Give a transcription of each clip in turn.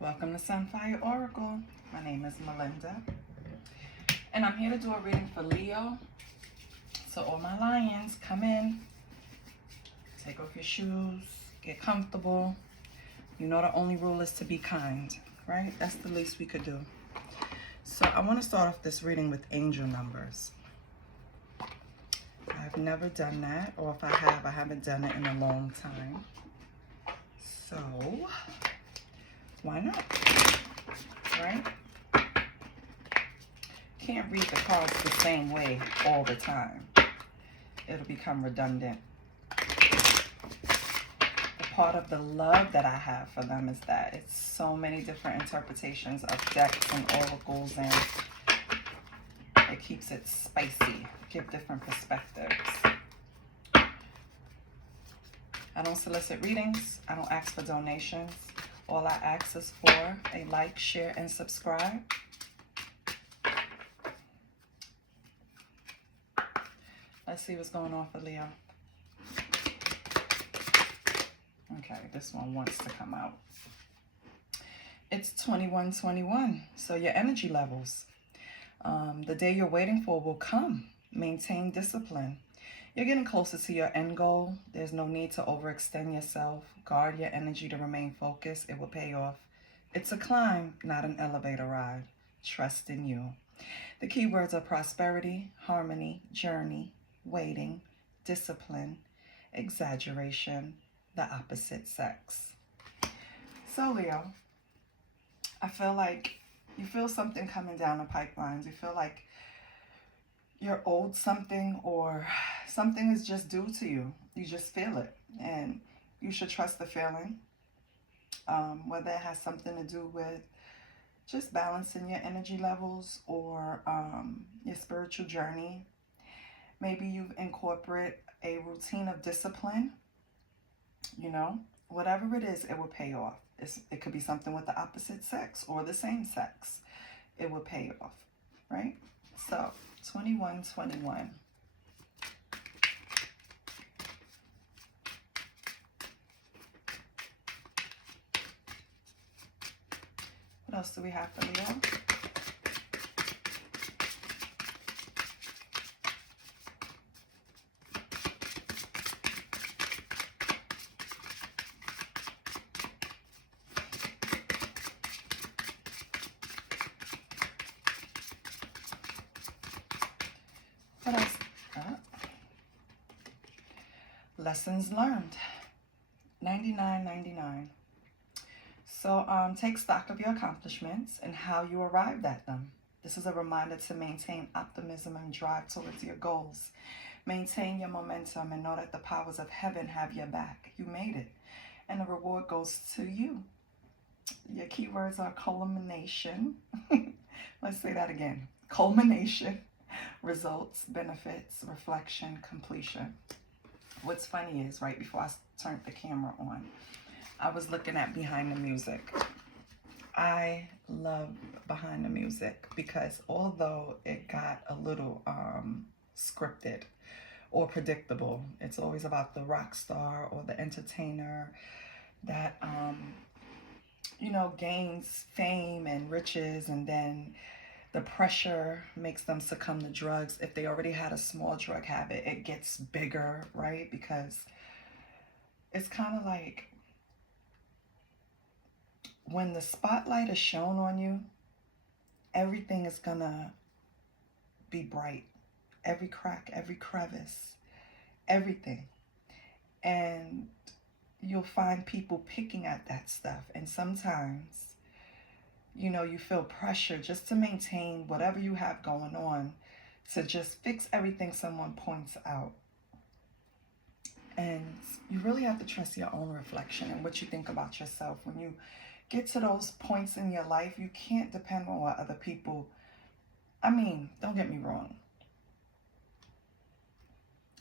Welcome to Sunfire Oracle. My name is Melinda, and I'm here to do a reading for Leo. So all my lions, come in, take off your shoes, get comfortable. You know the only rule is to be kind, right? That's the least we could do. So I want to start off this reading with angel numbers. I've never done that, or if I have, I haven't done it in a long time. So why not, right? Can't read the cards the same way all the time. It'll become redundant. The part of the love that I have for them is that it's so many different interpretations of decks and oracles, and it keeps it spicy, give different perspectives. I don't solicit readings. I don't ask for donations. All I ask is for a like, share, and subscribe. Let's see what's going on for Leo. Okay, this one wants to come out. It's 2121, so your energy levels. The day you're waiting for will come. Maintain discipline. You're getting closer to your end goal. There's no need to overextend yourself. Guard your energy to remain focused. It will pay off. It's a climb, not an elevator ride. Trust in you. The keywords are prosperity, harmony, journey, waiting, discipline, exaggeration, the opposite sex. So Leo, I feel like you feel something coming down the pipelines. You feel like you're owed something, or something is just due to you. You just feel it, and you should trust the feeling. Whether it has something to do with just balancing your energy levels or your spiritual journey. Maybe you incorporate a routine of discipline. You know, whatever it is, it will pay off. It could be something with the opposite sex or the same sex. It will pay off, right? So 2121. What else do we have for Leo? What else? Lessons learned. 99.99. So take stock of your accomplishments and how you arrived at them. This is a reminder to maintain optimism and drive towards your goals. Maintain your momentum and know that the powers of heaven have your back. You made it, and the reward goes to you. Your keywords are culmination. Let's say that again. Culmination, results, benefits, reflection, completion. What's funny is right before I turned the camera on, I was looking at behind the music. I love behind the music because although it got a little scripted or predictable, it's always about the rock star or the entertainer that you know, gains fame and riches, and then the pressure makes them succumb to drugs. If they already had a small drug habit, it gets bigger, right? Because it's kind of like when the spotlight is shown on you, everything is gonna be bright. Every crack, every crevice, everything. And you'll find people picking at that stuff. And sometimes, you know, you feel pressure just to maintain whatever you have going on, to just fix everything someone points out. And you really have to trust your own reflection and what you think about yourself. When you get to those points in your life, you can't depend on what other people, I mean, don't get me wrong.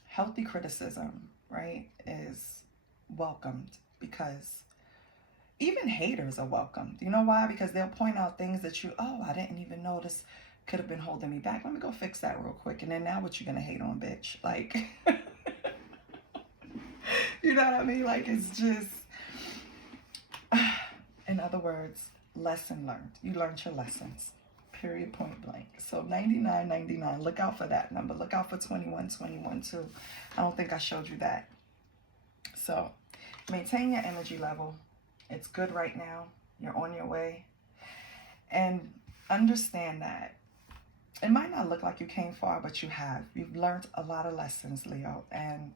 Healthy criticism, right, is welcomed, because even haters are welcomed. You know why? Because they'll point out things that you, oh, I didn't even notice could have been holding me back. Let me go fix that real quick. And then now what you gonna hate on, bitch? Like, you know what I mean? Like, it's just, in other words, lesson learned. You learned your lessons. Period, point blank. So 9999, look out for that number. Look out for 2121 too. I don't think I showed you that. So maintain your energy level. It's good right now. You're on your way. And understand that it might not look like you came far, but you have. You've learned a lot of lessons, Leo. And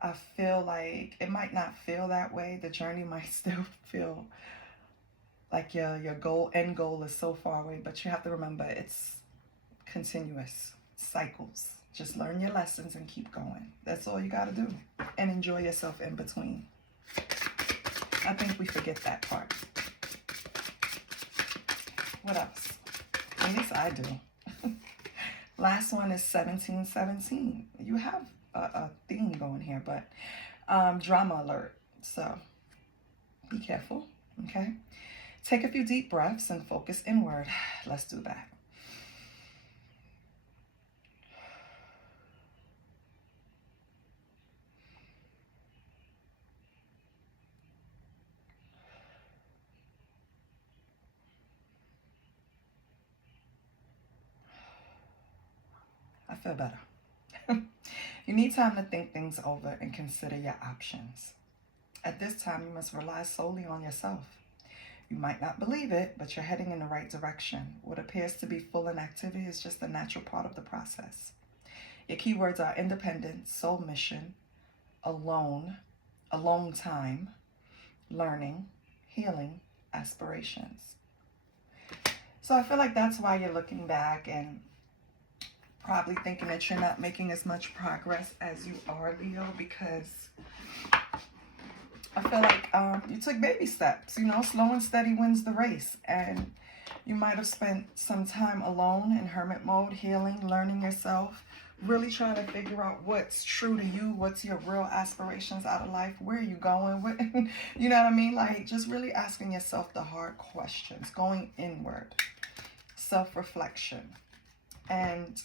I feel like it might not feel that way. The journey might still feel like your end goal is so far away, but you have to remember it's continuous cycles. Just learn your lessons and keep going. That's all you got to do. And enjoy yourself in between. I think we forget that part. What else? At least I do. Last one is 1717. You have a theme going here, but drama alert. So be careful, okay? Take a few deep breaths and focus inward. Let's do that. I feel better. You need time to think things over and consider your options. At this time, you must rely solely on yourself. You might not believe it, but you're heading in the right direction. What appears to be full inactivity is just a natural part of the process. Your keywords are independent, soul mission, alone time, learning, healing, aspirations. So I feel like that's why you're looking back and probably thinking that you're not making as much progress as you are, Leo, because I feel like you took baby steps. You know, slow and steady wins the race. And you might have spent some time alone in hermit mode, healing, learning yourself, really trying to figure out what's true to you, what's your real aspirations out of life, where are you going, what, you know what I mean? Like, just really asking yourself the hard questions, going inward, self-reflection. And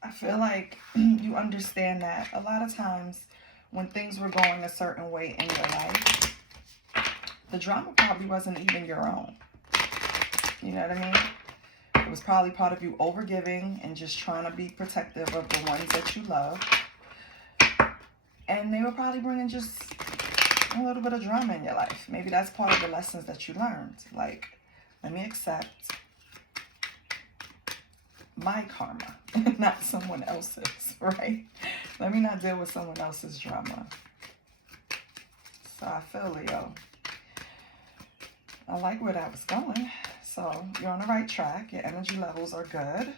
I feel like you understand that a lot of times when things were going a certain way in your life, the drama probably wasn't even your own. You know what I mean? It was probably part of you overgiving and just trying to be protective of the ones that you love. And they were probably bringing just a little bit of drama in your life. Maybe that's part of the lessons that you learned. Like, let me accept my karma, not someone else's, right? Let me not deal with someone else's drama. So I feel, Leo, I like where that was going. So you're on the right track. Your energy levels are good.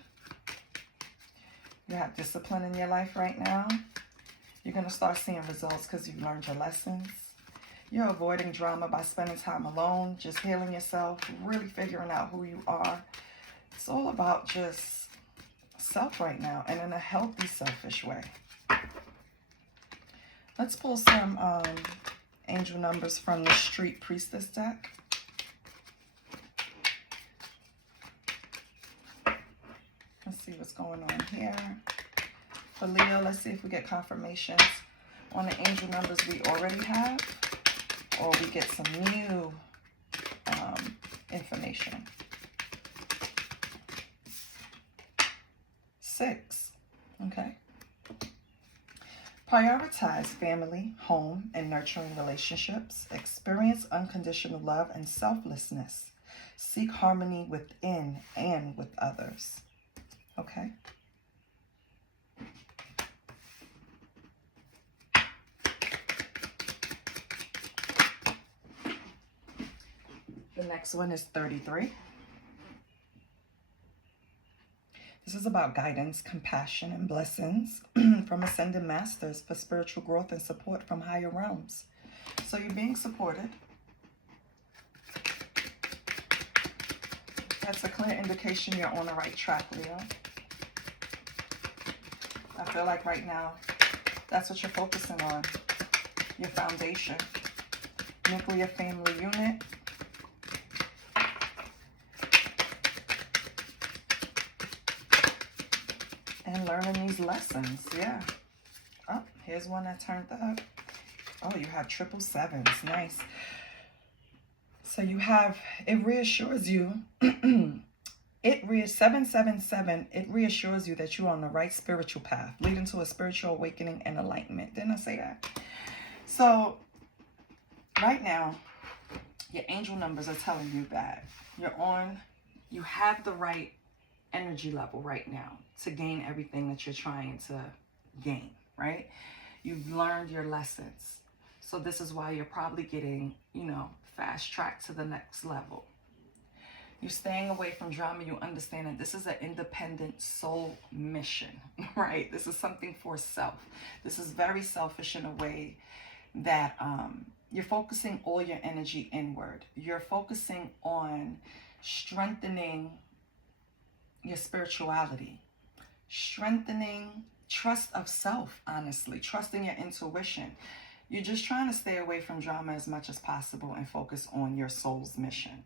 You have discipline in your life right now. You're going to start seeing results because you've learned your lessons. You're avoiding drama by spending time alone, just healing yourself, really figuring out who you are. It's all about just self right now, and in a healthy, selfish way. Let's pull some angel numbers from the Street Priestess deck. Let's see what's going on here. For Leo, let's see if we get confirmations on the angel numbers we already have, or we get some new information. 6. Okay. Prioritize family, home, and nurturing relationships. Experience unconditional love and selflessness. Seek harmony within and with others. Okay. The next one is 33. This is about guidance, compassion, and blessings from ascended masters for spiritual growth and support from higher realms. So you're being supported. That's a clear indication you're on the right track, Leo. I feel like right now, that's what you're focusing on. Your foundation. Nuclear family unit. And learning these lessons, yeah. Oh, here's one that turned up. Oh, you have triple sevens, nice. So you have, it reassures you, 777, it reassures you that you're on the right spiritual path, leading to a spiritual awakening and enlightenment. Didn't I say that? So right now, your angel numbers are telling you that you have the right energy level right now to gain everything that you're trying to gain, right? You've learned your lessons. So this is why you're probably getting, fast track to the next level. You're staying away from drama. You understand that this is an independent soul mission, right? This is something for self. This is very selfish in a way that you're focusing all your energy inward. You're focusing on strengthening your spirituality, strengthening trust of self, honestly, trusting your intuition. You're just trying to stay away from drama as much as possible and focus on your soul's mission,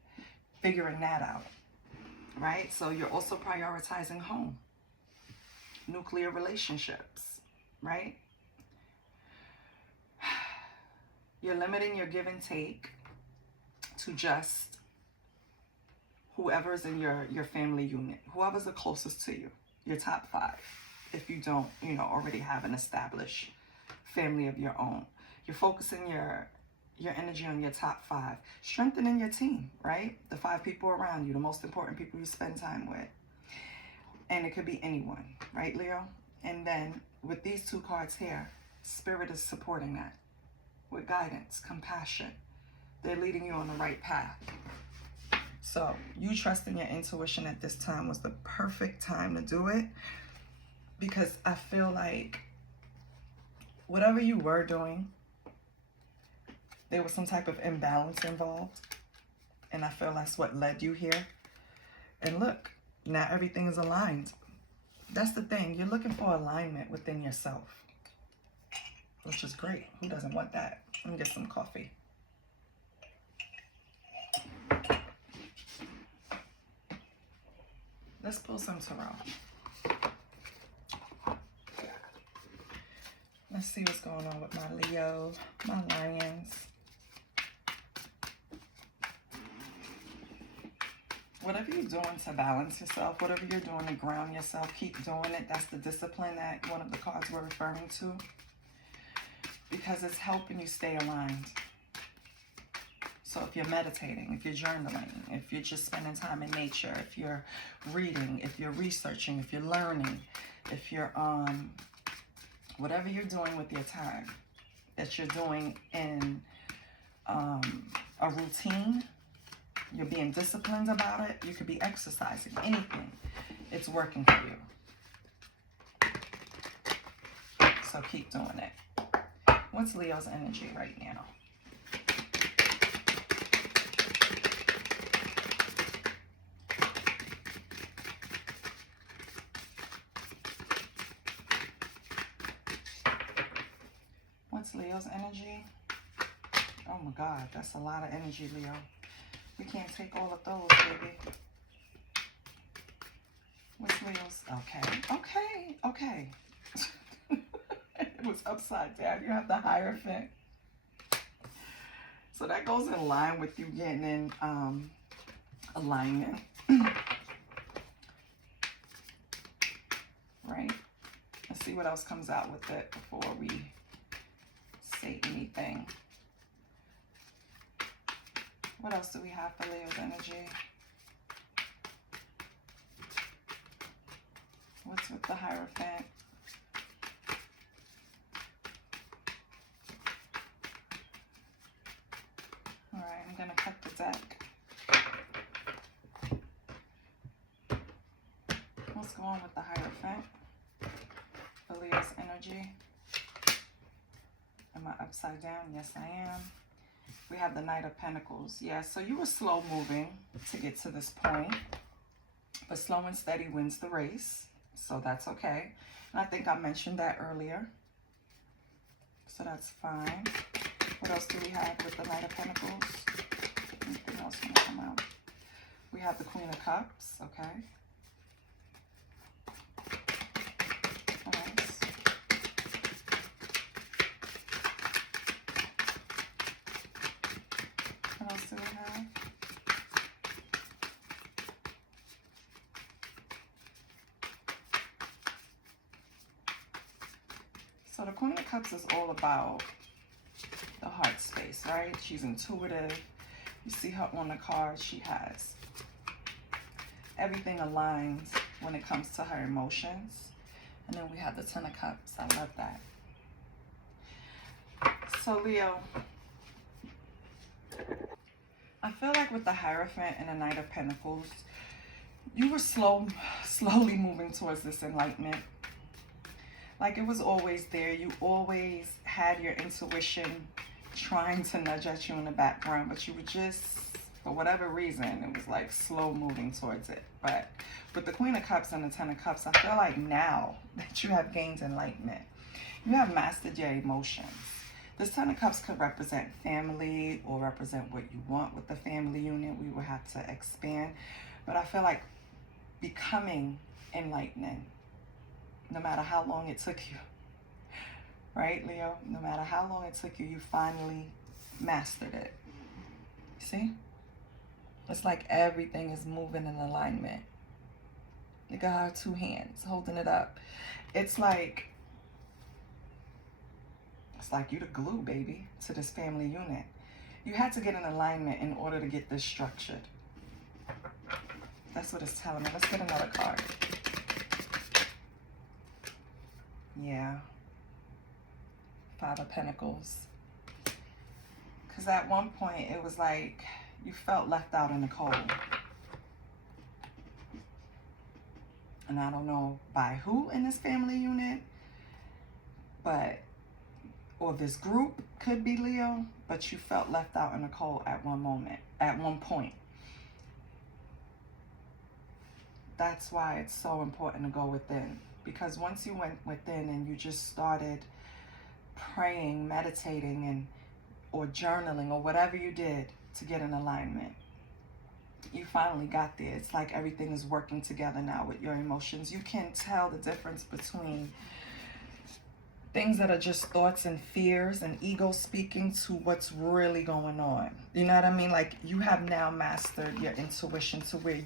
figuring that out, right? So you're also prioritizing home, nuclear relationships, right? You're limiting your give and take to just whoever's in your family unit, whoever's the closest to you, your top 5. If you don't, already have an established family of your own. You're focusing your energy on your top 5, strengthening your team, right? The 5 people around you, the most important people you spend time with. And it could be anyone, right, Leo? And then with these 2 cards here, Spirit is supporting that with guidance, compassion. They're leading you on the right path. So you trusting your intuition at this time was the perfect time to do it, because I feel like whatever you were doing, there was some type of imbalance involved. And I feel that's what led you here. And look, now everything is aligned. That's the thing. You're looking for alignment within yourself, which is great. Who doesn't want that? Let me get some coffee. Let's pull some tarot. Let's see what's going on with my Leo, my Lions. Whatever you're doing to balance yourself, whatever you're doing to ground yourself, keep doing it. That's the discipline that one of the cards we're referring to, because it's helping you stay aligned. So if you're meditating, if you're journaling, if you're just spending time in nature, if you're reading, if you're researching, if you're learning, if you're whatever you're doing with your time, that you're doing in a routine, you're being disciplined about it. You could be exercising, anything. It's working for you. So keep doing it. What's Leo's energy right now? What's Leo's energy? Oh my God, that's a lot of energy, Leo. We can't take all of those, baby. What's Leo's? Okay. It was upside down. You have the Hierophant. So that goes in line with you getting in alignment. Right? Let's see what else comes out with it before we say anything. What else do we have for Leo's energy? What's with the Hierophant? All right, I'm going to cut the deck. What's going on with the Hierophant? For Leo's energy. Am I upside down? Yes, I am. We have the Knight of Pentacles. Yeah, so you were slow moving to get to this point. But slow and steady wins the race. So that's okay. And I think I mentioned that earlier. So that's fine. What else do we have with the Knight of Pentacles? Anything else want to come out? We have the Queen of Cups. Okay. Nice. What else do we have? Queen of Cups is all about the heart space, right? She's intuitive. You see her on the card. She has everything aligns when it comes to her emotions. And then we have the Ten of Cups. I love that. So Leo, I feel like with the Hierophant and the Knight of Pentacles, you were slowly moving towards this enlightenment. Like it was always there. You always had your intuition trying to nudge at you in the background, but you were just, for whatever reason, it was like slow moving towards it. But with the Queen of Cups and the Ten of Cups, I feel like now that you have gained enlightenment, you have mastered your emotions. This Ten of Cups could represent family or represent what you want with the family unit. We will have to expand. But I feel like becoming enlightened, no matter how long it took you, right, Leo? No matter how long it took you, you finally mastered it. See? It's like everything is moving in alignment. You got her two hands holding it up. It's like you the glue, baby, to this family unit. You had to get in alignment in order to get this structured. That's what it's telling me. Let's get another card. Yeah. Five of Pentacles. Because at one point, it was like you felt left out in the cold. And I don't know by who in this family unit, but, or this group could be Leo, but you felt left out in the cold at one point. That's why it's so important to go within. Because once you went within and you just started praying, meditating, or journaling, or whatever you did to get in alignment, you finally got there. It's like everything is working together now with your emotions. You can tell the difference between things that are just thoughts and fears and ego speaking to what's really going on. You know what I mean? Like you have now mastered your intuition to where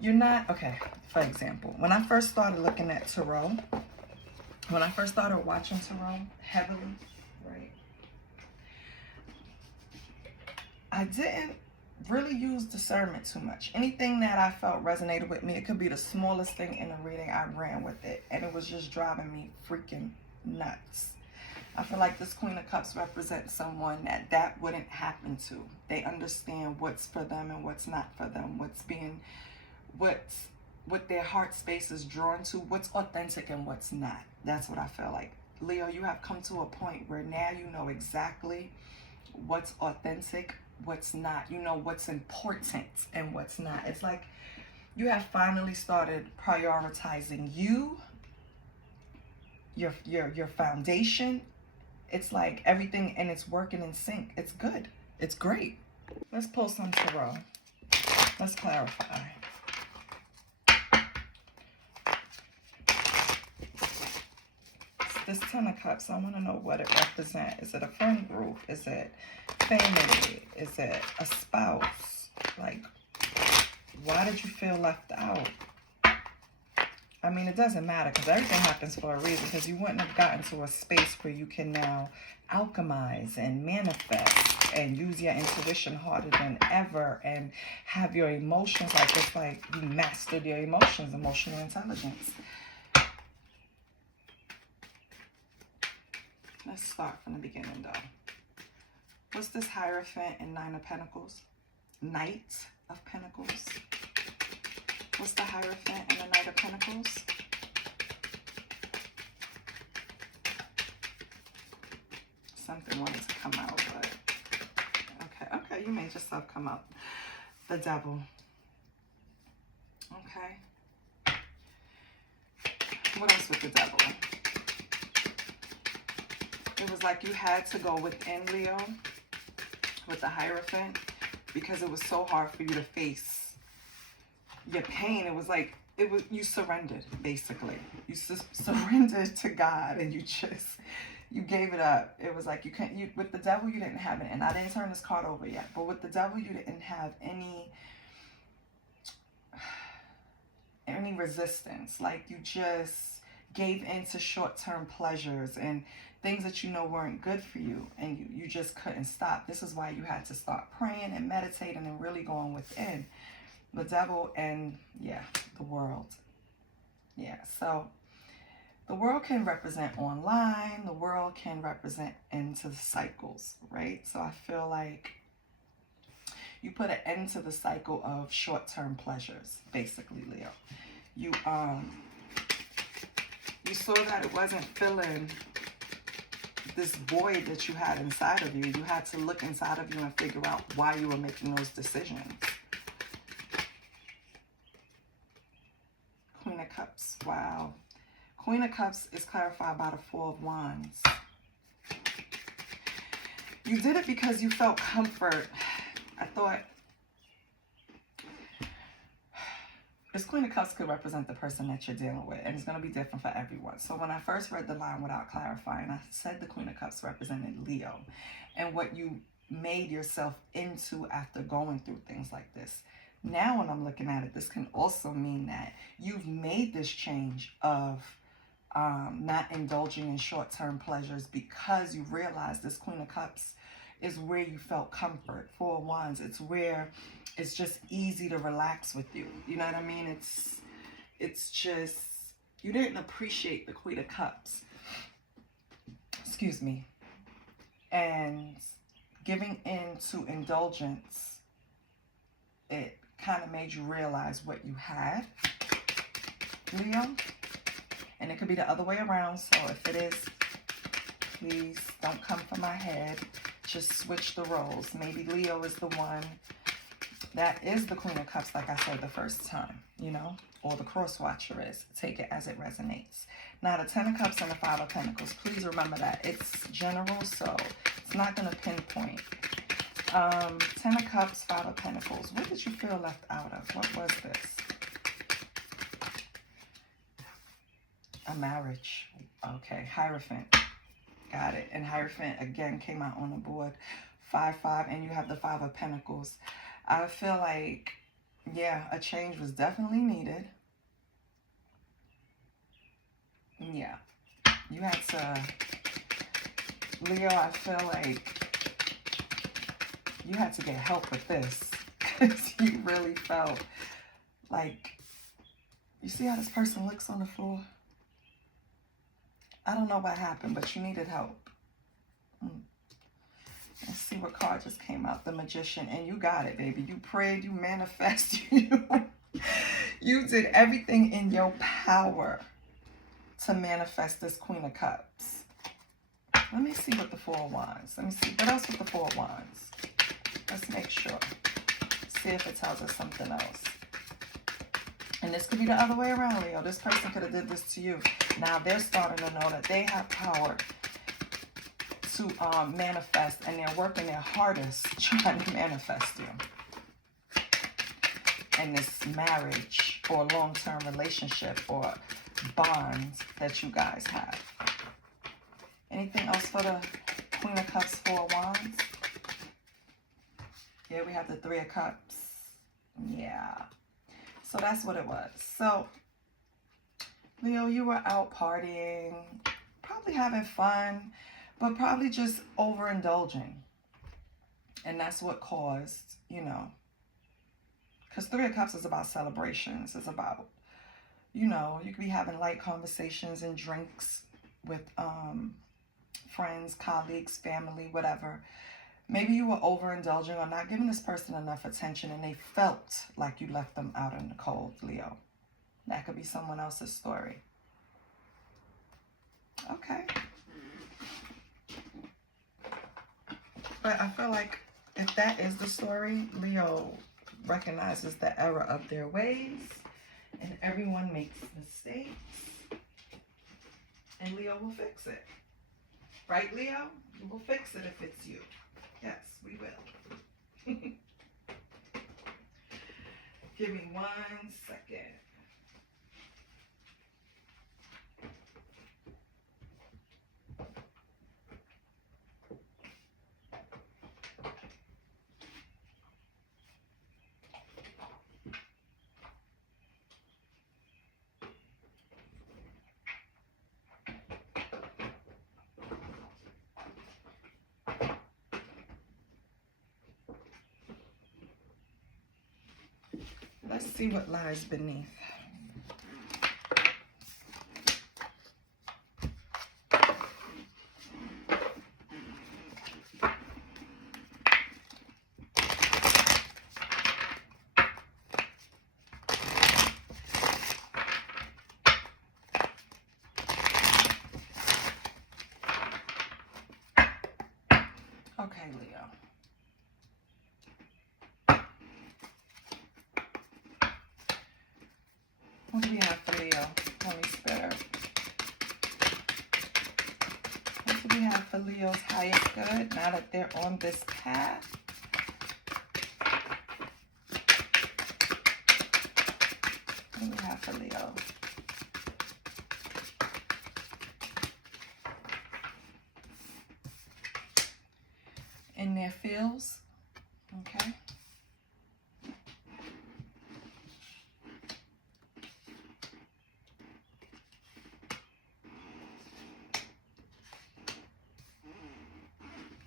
you're not, okay, for example, when I first started looking at tarot, when I first started watching tarot heavily, right, I didn't really use discernment too much. Anything that I felt resonated with me, it could be the smallest thing in a reading, I ran with it. And it was just driving me freaking nuts. I feel like this Queen of Cups represents someone that wouldn't happen to. They understand what's for them and what's not for them. What their heart space is drawn to, what's authentic and what's not. That's what I feel like. Leo, you have come to a point where now you know exactly what's authentic, what's not. You know what's important and what's not. It's like you have finally started prioritizing you, your foundation. It's like everything, and it's working in sync. It's good. It's great. Let's pull some tarot. Let's clarify. This Ten of Cups, I want to know what it represents. Is it a friend group? Is it family? Is it a spouse? Like, why did you feel left out? I mean, it doesn't matter because everything happens for a reason, because you wouldn't have gotten to a space where you can now alchemize and manifest and use your intuition harder than ever and have your emotions, like it's like you mastered your emotions, emotional intelligence. Let's start from the beginning though. What's this Hierophant and Nine of Pentacles? Knight of Pentacles. What's the Hierophant and the Knight of Pentacles? Something wanted to come out, but okay, you made yourself come out. The Devil. Okay. What else with the Devil? It was like you had to go within, Leo, with the Hierophant, because it was so hard for you to face your pain. It was like, you surrendered, basically. You surrendered to God, and you gave it up. It was like with the Devil, you didn't have it. And I didn't turn this card over yet, but with the Devil, you didn't have any resistance. Like you just gave in to short-term pleasures and things that you know weren't good for you, and you just couldn't stop. This is why you had to start praying and meditating and really going within. The devil and, yeah, the world. Yeah, so the world can represent online. The world can represent into the cycles, right? So I feel like you put an end to the cycle of short-term pleasures, basically, Leo. You saw that it wasn't filling this void that you had inside of you. You had to look inside of you and figure out why you were making those decisions. Queen of Cups, wow. Queen of Cups is clarified by the Four of Wands. You did it because you felt comfort. I thought this Queen of Cups could represent the person that you're dealing with, and it's going to be different for everyone. So when I first read the line without clarifying, I said the Queen of Cups represented Leo and what you made yourself into after going through things like this. Now when I'm looking at it, this can also mean that you've made this change of not indulging in short-term pleasures because you realize this Queen of Cups is where you felt comfort. Four of Wands, it's where it's just easy to relax with you. You know what I mean? It's just, you didn't appreciate the Queen of Cups. Excuse me. And giving in to indulgence, it kind of made you realize what you had, Leo. And it could be the other way around. So if it is, please don't come for my head. Just switch the roles. Maybe Leo is the one that is the Queen of Cups, like I said the first time, you know, or the cross watcher is. Take it as it resonates. Now, the Ten of Cups and the Five of Pentacles, please remember that it's general, so it's not going to pinpoint. Ten of Cups, Five of Pentacles. What did you feel left out of? What was this? A marriage. Okay, Hierophant. Got it. And Hierophant again came out on the board. 5-5, and you have the Five of Pentacles. I feel like, yeah, a change was definitely needed. Yeah. You had to, Leo, I feel like you had to get help with this. Because you really felt like, you see how this person looks on the floor? I don't know what happened, but you needed help. Let's see what card just came out. The Magician. And you got it, baby. You prayed, you manifested, you did everything in your power to manifest this Queen of Cups. Let me see what the Four of Wands. Let me see. What else with the Four of Wands? Let's make sure. See if it tells us something else. And this could be the other way around, Leo. This person could have did this to you. Now they're starting to know that they have power to manifest, and they're working their hardest trying to manifest you. And this marriage or long-term relationship or bond that you guys have. Anything else for the Queen of Cups, Four of Wands? Here we have the Three of Cups. Yeah. So that's what it was. So, Leo, you were out partying, probably having fun, but probably just overindulging. And that's what caused, you know, because Three of Cups is about celebrations. It's about, you know, you could be having light conversations and drinks with friends, colleagues, family, whatever. Maybe you were overindulging or not giving this person enough attention, and they felt like you left them out in the cold, Leo. That could be someone else's story. Okay. But I feel like if that is the story, Leo recognizes the error of their ways, and everyone makes mistakes, and Leo will fix it. Right, Leo? You will fix it if it's you. Yes, we will. Give me 1 second. Let's see what lies beneath. Okay, Leo. What do we have for Leo? Holy Spirit. What do we have for Leo's highest good now that they're on this path? What do we have for Leo? In their fields, okay.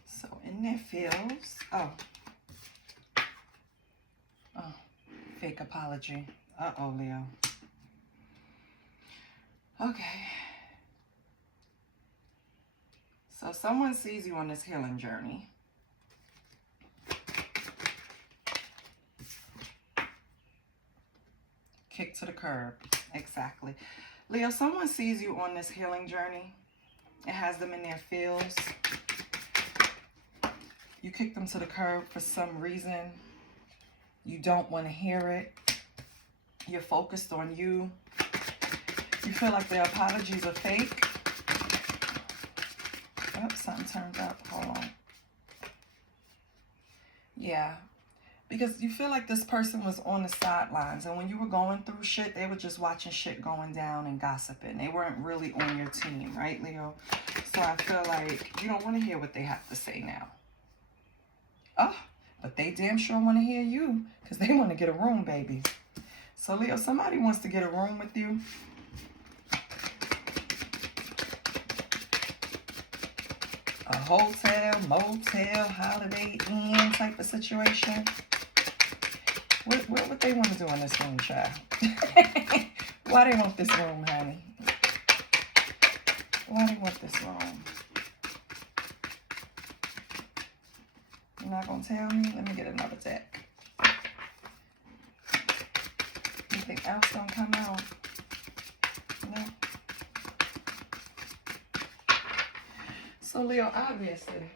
So in their fields, oh, fake apology. Uh-oh, Leo. Okay. So someone sees you on this healing journey. Kick to the curb. Exactly. Leo, someone sees you on this healing journey. It has them in their fields. You kick them to the curb for some reason. You don't want to hear it. You're focused on you. You feel like their apologies are fake. Oh, something turned up. Hold on. Yeah. Because you feel like this person was on the sidelines, and when you were going through shit, they were just watching shit going down and gossiping. They weren't really on your team, right, Leo? So I feel like you don't want to hear what they have to say now. Oh, but they damn sure want to hear you, because they want to get a room, baby. So, Leo, somebody wants to get a room with you. A hotel, motel, Holiday Inn type of situation. What would they want to do in this room, child? Why they want this room, honey? Why they want this room? You're not going to tell me? Let me get another deck. Anything else don't come out? No? So, Leo, obviously,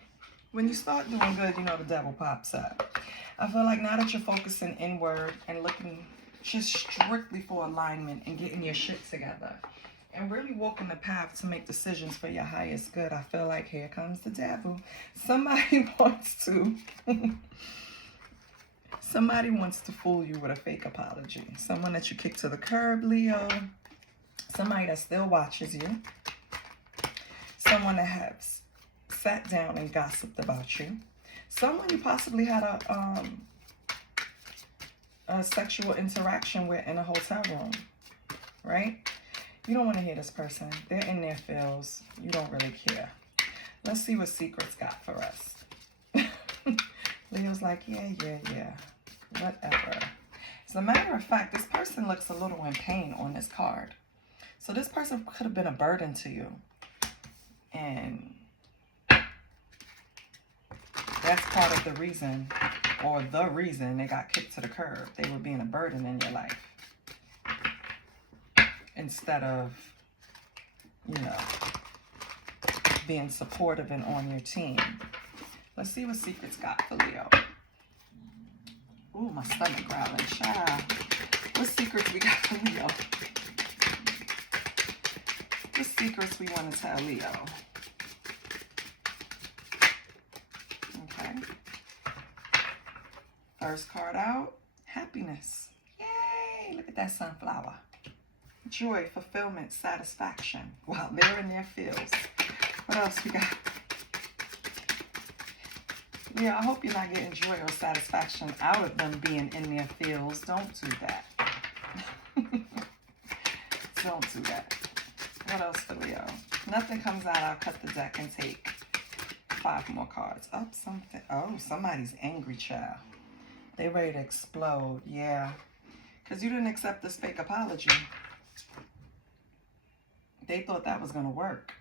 when you start doing good, you know the devil pops up. I feel like now that you're focusing inward and looking just strictly for alignment and getting your shit together and really walking the path to make decisions for your highest good, I feel like here comes the devil. Somebody wants to fool you with a fake apology. Someone that you kick to the curb, Leo. Somebody that still watches you. Someone that has sat down and gossiped about you. Someone you possibly had a sexual interaction with in a hotel room, right? You don't want to hear this person. They're in their fields. You don't really care. Let's see what secrets got for us. Leo's like, yeah. Whatever. As a matter of fact, this person looks a little in pain on this card. So this person could have been a burden to you. And that's part of the reason, or the reason they got kicked to the curb. They were being a burden in your life. Instead of, you know, being supportive and on your team. Let's see what secrets got for Leo. Ooh, my stomach growling. Child. What secrets we got for Leo? What secrets we want to tell Leo? Okay. First card out. Happiness. Yay! Look at that sunflower. Joy, fulfillment, satisfaction. Wow, they're in their fields. What else we got? Yeah, I hope you're not getting joy or satisfaction out of them being in their fields. Don't do that. Don't do that. What else for Leo? Nothing comes out. I'll cut the deck and take 5 more cards. Oh, something. Oh, somebody's angry, child. They ready to explode. Yeah. Because you didn't accept this fake apology. They thought that was going to work.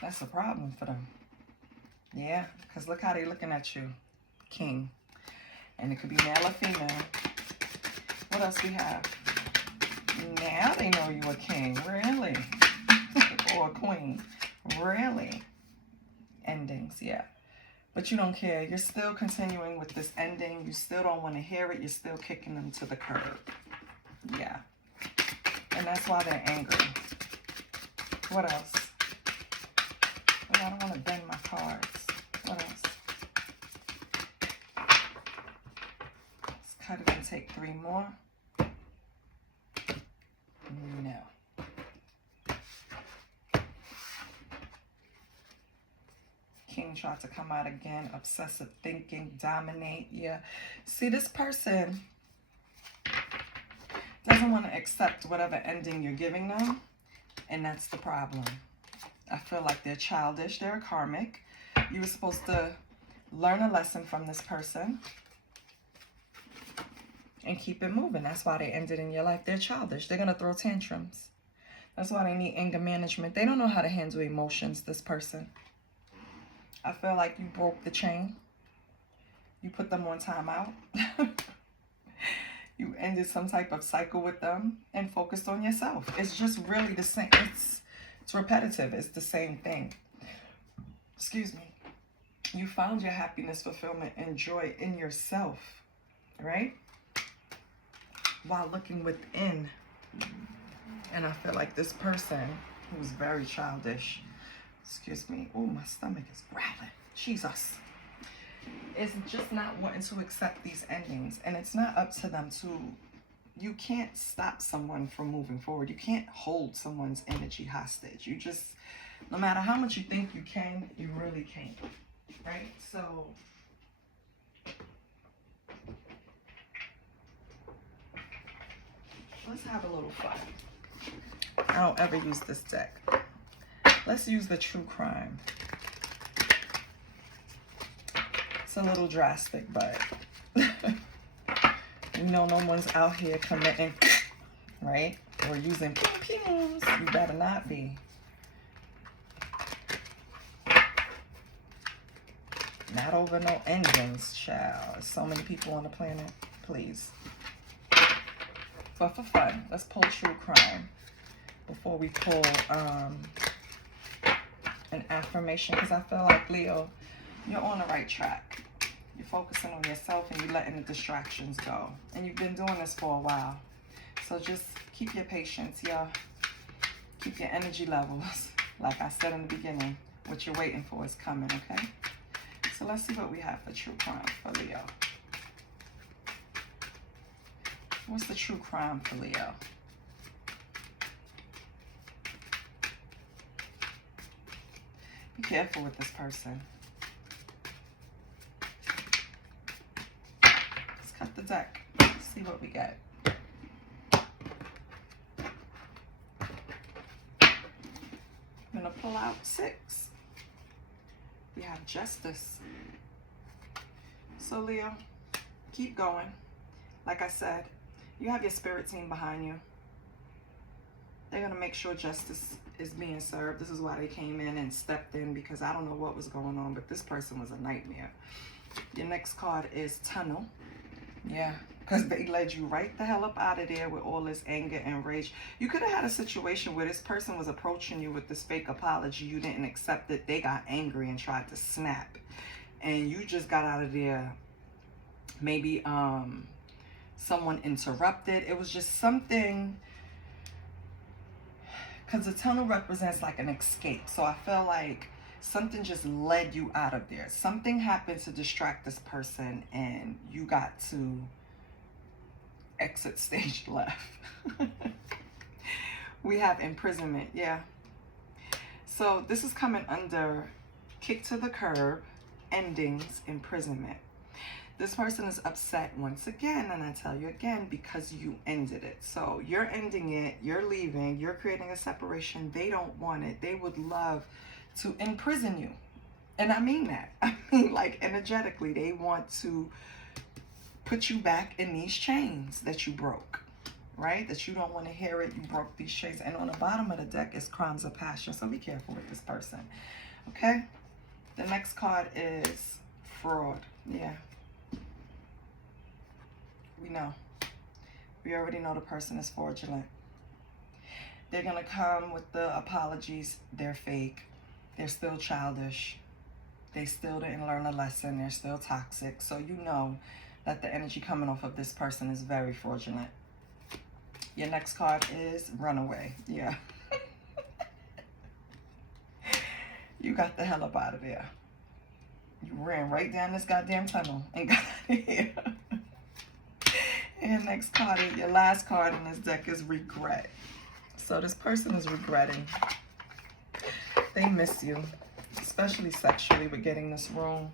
That's a problem for them. Yeah, because look how they're looking at you. King. And it could be male or female. What else we have? Now they know you a king. Really? Or a queen. Really? Endings, yeah. But you don't care. You're still continuing with this ending. You still don't want to hear it. You're still kicking them to the curb. Yeah. And that's why they're angry. What else? Oh, I don't want to bend my cards. What else? Let's cut it and take 3 more. No. King tried to come out again. Obsessive thinking, dominate. Yeah. See, this person doesn't want to accept whatever ending you're giving them. And that's the problem. I feel like they're childish. They're karmic. You were supposed to learn a lesson from this person and keep it moving. That's why they ended in your life. They're childish. They're going to throw tantrums. That's why they need anger management. They don't know how to handle emotions, this person. I feel like you broke the chain. You put them on timeout. You ended some type of cycle with them and focused on yourself. It's just really the same. It's repetitive. It's the same thing. Excuse me. You found your happiness, fulfillment, and joy in yourself, right? While looking within. And I feel like this person who's very childish, excuse me, oh, my stomach is growling. Jesus. Is just not wanting to accept these endings. And it's not up to them to, you can't stop someone from moving forward. You can't hold someone's energy hostage. You just, no matter how much you think you can, you really can't. Right? So, let's have a little fun. I don't ever use this deck. Let's use the true crime. It's a little drastic, but you know no one's out here committing, right? Or using pews. You better not be. Not over no endings, child. There's so many people on the planet. Please. But for fun, let's pull true crime before we pull an affirmation, because I feel like, Leo, you're on the right track. You're focusing on yourself and you're letting the distractions go. And you've been doing this for a while. So just keep your patience, yeah. Keep your energy levels. Like I said in the beginning, what you're waiting for is coming, okay? So let's see what we have for true crime for Leo. What's the true crime for Leo? Be careful with this person. Let's cut the deck. Let's see what we get. I'm going to pull out 6. We have justice. So Leo, keep going. Like I said, you have your spirit team behind you. They're going to make sure justice is being served. This is why they came in and stepped in, because I don't know what was going on, but this person was a nightmare. Your next card is tunnel. Yeah, because they led you right the hell up out of there with all this anger and rage. You could have had a situation where this person was approaching you with this fake apology. You didn't accept it. They got angry and tried to snap. And you just got out of there. Maybe someone interrupted. It was just something, because the tunnel represents like an escape. So I feel like something just led you out of there. Something happened to distract this person and you got to exit stage left. We have imprisonment, yeah. So this is coming under kick to the curb, endings, imprisonment. This person is upset once again, and I tell you again, because you ended it. So you're ending it, you're leaving, you're creating a separation. They don't want it. They would love to imprison you. And I mean that. I mean, like, energetically, they want to put you back in these chains that you broke, right? That you don't want to hear it. You broke these chains. And on the bottom of the deck is crimes of passion. So be careful with this person, okay? The next card is fraud. Yeah. We know. We already know the person is fraudulent. They're going to come with the apologies. They're fake. They're still childish. They still didn't learn a lesson. They're still toxic. So you know that the energy coming off of this person is very fraudulent. Your next card is runaway. Yeah. You got the hell up out of there. You ran right down this goddamn tunnel and got out of here. And next card, your last card in this deck is regret. So this person is regretting. They miss you, especially sexually, with getting this wrong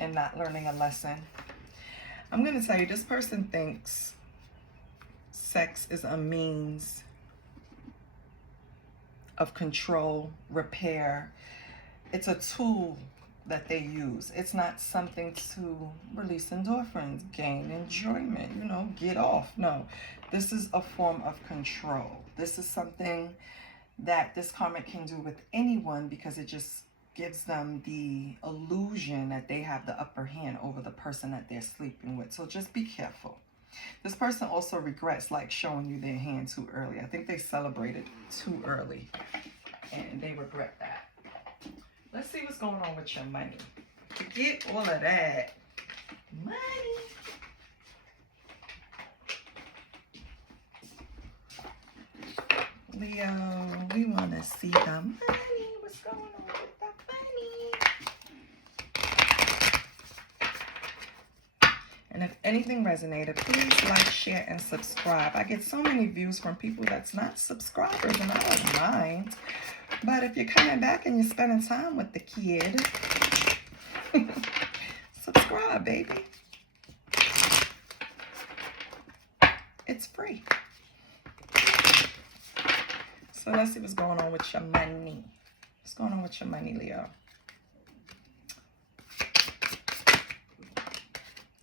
and not learning a lesson. I'm going to tell you, this person thinks sex is a means of control, repair. It's a tool that they use. It's not something to release endorphins, gain enjoyment, you know, get off. No, this is a form of control. This is something that this karmic can do with anyone because it just gives them the illusion that they have the upper hand over the person that they're sleeping with. So just be careful. This person also regrets like showing you their hand too early. I think they celebrated too early and they regret that. Let's see what's going on with your money. Forget all of that. Money. Leo, we want to see the money. What's going on with the money? And if anything resonated, please like, share, and subscribe. I get so many views from people that's not subscribers, and I don't mind. But if you're coming back and you're spending time with the kid, subscribe, baby. It's free. So let's see what's going on with your money. What's going on with your money, Leo?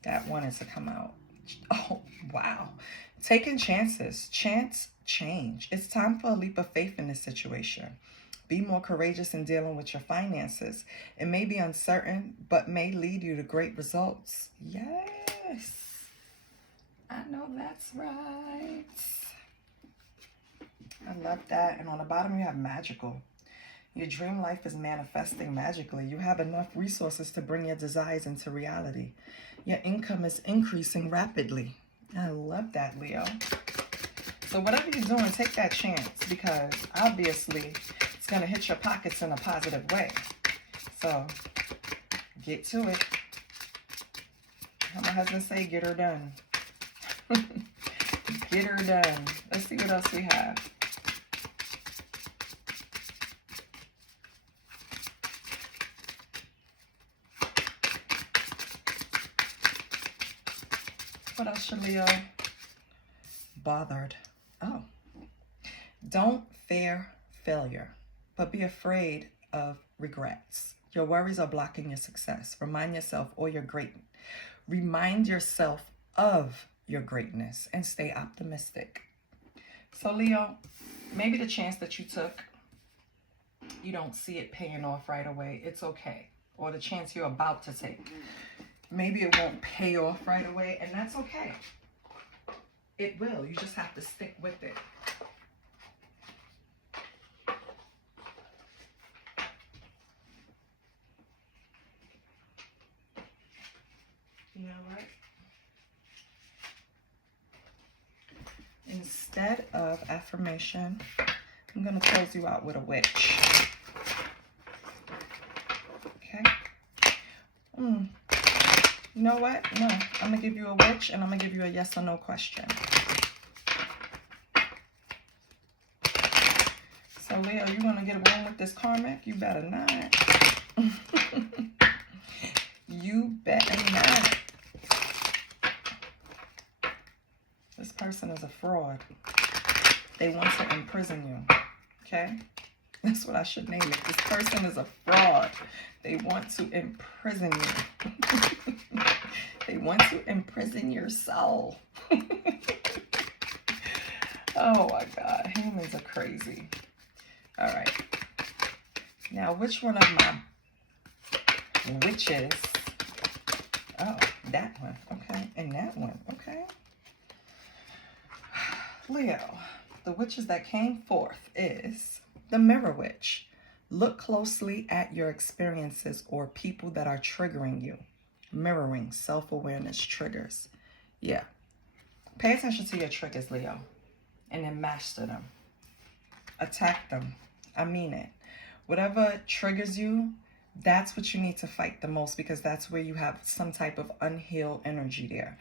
That wanted to come out. Oh, wow. Taking chances. Chance change. It's time for a leap of faith in this situation. Be more courageous in dealing with your finances. It may be uncertain, but may lead you to great results. Yes. I know that's right. I love that. And on the bottom, you have magical. Your dream life is manifesting magically. You have enough resources to bring your desires into reality. Your income is increasing rapidly. I love that, Leo. So whatever you're doing, take that chance because obviously it's going to hit your pockets in a positive way. So get to it. How my husband say, get her done. Get her done. Let's see what else we have. What else should Leo? Bothered. Oh. Don't fear failure, but be afraid of regrets. Your worries are blocking your success. Remind yourself of your greatness and stay optimistic. So Leo, maybe the chance that you took, you don't see it paying off right away. It's okay. Or the chance you're about to take. Maybe it won't pay off right away, and that's okay. It will. You just have to stick with it. You know what? Instead of affirmation, I'm going to close you out with a witch. Okay? You know what? No, I'm going to give you a witch and I'm going to give you a yes or no question. So Leo, you want to get along with this karmic? You better not. You better not. This person is a fraud. They want to imprison you. Okay? That's what I should name it. This person is a fraud. They want to imprison you. They want to imprison your soul. Oh my God, humans are crazy. All right. Now, which one of my witches? Oh, that one. Okay. And that one. Okay. Leo, the witches that came forth is the Mirror Witch. Look closely at your experiences or people that are triggering you. Mirroring, self-awareness triggers. Yeah. Pay attention to your triggers, Leo, and then master them. Attack them. I mean it. Whatever triggers you, that's what you need to fight the most, because that's where you have some type of unhealed energy there.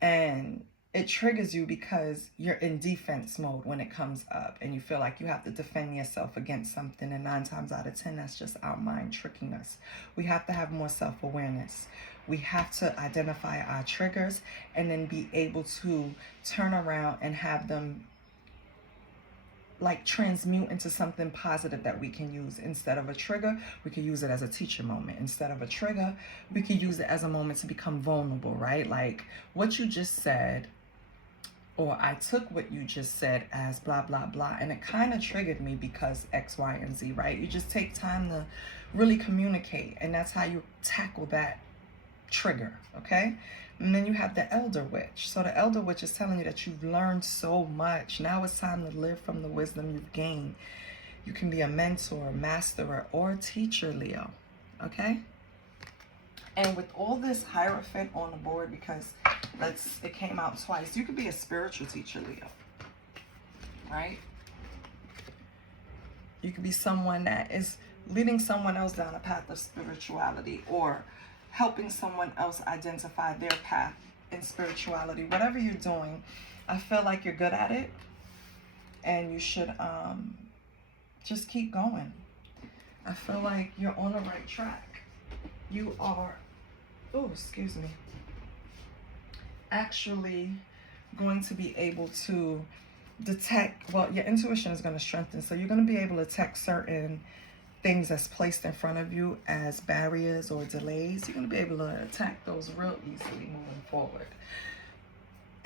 And it triggers you because you're in defense mode when it comes up and you feel like you have to defend yourself against something. And 9 times out of 10, that's just our mind tricking us. We have to have more self-awareness. We have to identify our triggers and then be able to turn around and have them like transmute into something positive that we can use. Instead of a trigger, we could use it as a teacher moment. Instead of a trigger, we could use it as a moment to become vulnerable, right? Like what you just said, or I took what you just said as blah, blah, blah, and it kind of triggered me because X, Y, and Z, right? You just take time to really communicate, and that's how you tackle that trigger, okay? And then you have the Elder Witch. So the Elder Witch is telling you that you've learned so much. Now it's time to live from the wisdom you've gained. You can be a mentor, masterer, or a teacher, Leo, okay? And with all this Hierophant on the board, because it came out twice, you could be a spiritual teacher, Leo, right? You could be someone that is leading someone else down a path of spirituality, or helping someone else identify their path in spirituality. Whatever you're doing, I feel like you're good at it, and you should just keep going. I feel like you're on the right track. You are, oh, excuse me, actually going to be able to detect, well, your intuition is going to strengthen, so you're going to be able to detect certain things that's placed in front of you as barriers or delays. You're going to be able to attack those real easily moving forward.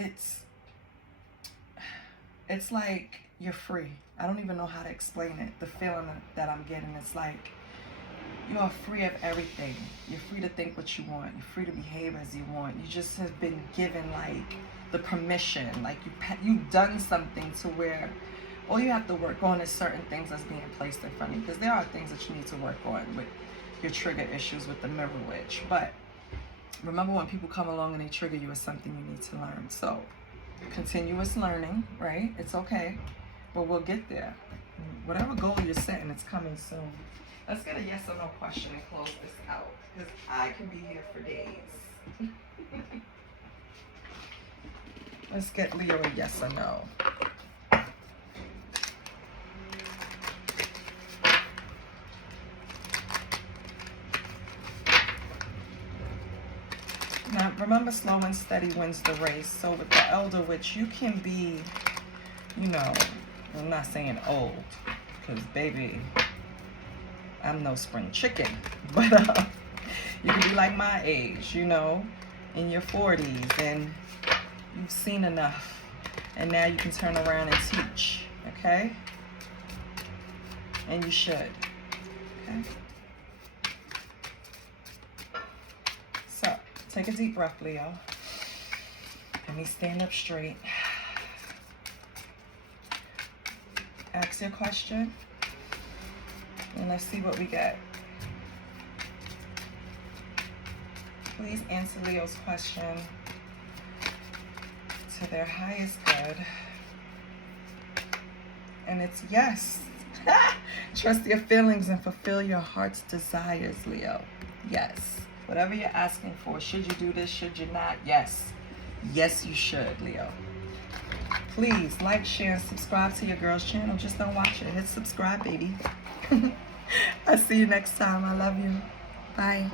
It's like you're free. I don't even know how to explain it. The feeling that I'm getting, it's like you are free of everything. You're free to think what you want. You're free to behave as you want. You just have been given like the permission, like you've done something to where all you have to work on is certain things that's being placed in front of you, because there are things that you need to work on with your trigger issues with the Mirror Witch. But remember, when people come along and they trigger you, it's something you need to learn. So continuous learning, right? It's okay, but we'll get there. Whatever goal you're setting, it's coming soon. Let's get a yes or no question and close this out, because I can be here for days. Let's get Leo a yes or no. Now, remember, slow and steady wins the race. So with the Elder Witch, you can be, you know, I'm not saying old, because baby, I'm no spring chicken. But you can be like my age, you know, in your 40s, and you've seen enough. And now you can turn around and teach, okay? And you should, okay? So, take a deep breath, Leo. Let me stand up straight. Ask your question. And let's see what we get. Please answer Leo's question to their highest good. And it's yes. Trust your feelings and fulfill your heart's desires, Leo. Yes. Whatever you're asking for, should you do this, should you not? Yes. Yes, you should, Leo. Please like, share, and subscribe to your girl's channel. Just don't watch it. Hit subscribe, baby. I'll see you next time. I love you. Bye.